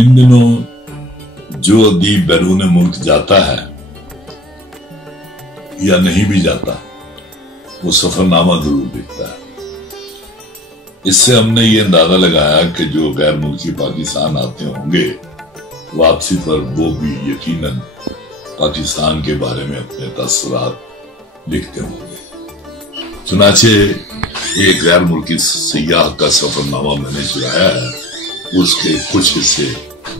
इन दिनों जो अदीब बैरून मुल्क जाता है या नहीं भी जाता, वो सफरनामा जरूर लिखता है। इससे हमने ये अंदाजा लगाया कि जो गैर मुल्की पाकिस्तान आते होंगे, वापसी पर वो भी यकीनन पाकिस्तान के बारे में अपने तस्वीरात लिखते होंगे। चुनाचे एक गैर मुल्की सयाह का सफरनामा मैंने चुराया है, उसके कुछ हिस्से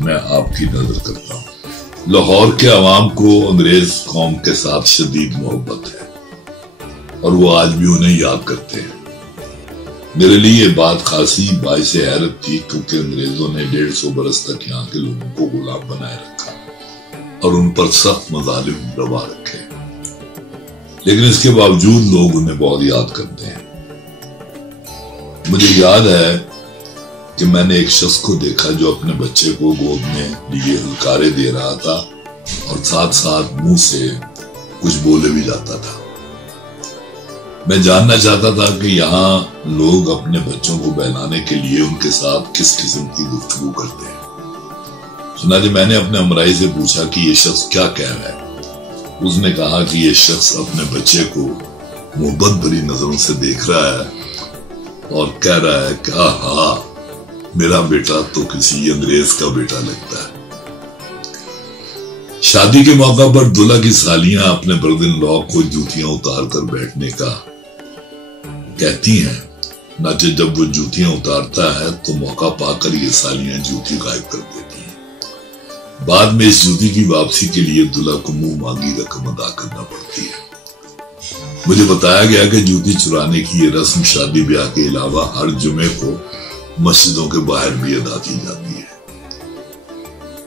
मैं आपकी नजर करता हूँ। लाहौर के अवाम को अंग्रेज कौम के साथ शदीद मोहब्बत है और वो आज भी उन्हें याद करते हैं। मेरे लिए ये बात खासी बाइस हैरत थी, क्योंकि अंग्रेजों ने 150 बरस तक यहाँ के लोगों को गुलाम बनाए रखा और उन पर सख्त मजालिम दबा रखे, लेकिन इसके बावजूद लोग उन्हें बहुत याद करते हैं। मुझे याद है कि मैंने एक शख्स को देखा जो अपने बच्चे को गोद में लिए हुलकारे दे रहा था और साथ साथ मुंह से कुछ बोले भी जाता था। मैं जानना चाहता था कि यहाँ लोग अपने बच्चों को बहलाने के लिए उनके साथ किस किस्म की गुफ्तगू करते हैं। सुना जी, मैंने अपने हमराई से पूछा कि ये शख्स क्या कह रहा है। उसने कहा कि ये शख्स अपने बच्चे को मोहब्बत भरी नजरों से देख रहा है और कह रहा है कि हाँ, मेरा बेटा तो किसी अंग्रेज का बेटा लगता है। शादी के मौका पर दूल्हा की सालियां अपने ब्रदर-इन-लॉ को जूतियां उतार कर बैठने का कहती हैं, नाचे जब वो जूतियां उतारता है तो मौका पाकर ये सालियां जूती गायब कर देती हैं। बाद में इस जूती की वापसी के लिए दूल्हा को मुंह मांगी रकम अदा करना पड़ती है। मुझे बताया गया कि जूती चुराने की ये रस्म शादी ब्याह के अलावा हर जुमे को मस्जिदों के बाहर भी अदा की जाती है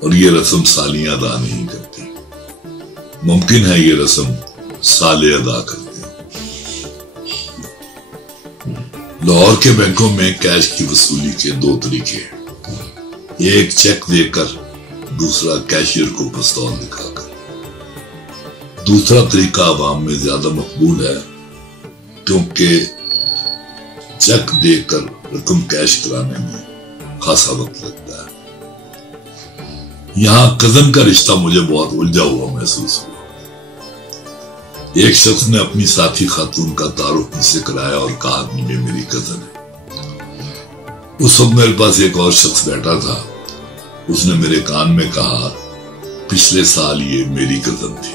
और ये रस्म सालियां अदा नहीं करती। मुमकिन है ये रस्म साले अदा करते हैं। लाहौर के बैंकों में कैश की वसूली के दो तरीके हैं, एक चेक देकर, दूसरा कैशियर को पिस्तौल दिखाकर। दूसरा तरीका आवाम में ज्यादा मकबूल है, क्योंकि चेक देकर रकम कैश कराने में खासा वक्त लगता है। यहां कजन का रिश्ता मुझे बहुत उलझा हुआ महसूस हुआ। एक शख्स ने अपनी साथी खातून का तारुफ मुझसे कराया और कहा कि ये मेरी कजन है। उस वक्त मेरे पास एक और शख्स बैठा था। उसने मेरे कान में कहा, पिछले साल ये मेरी कजन थी।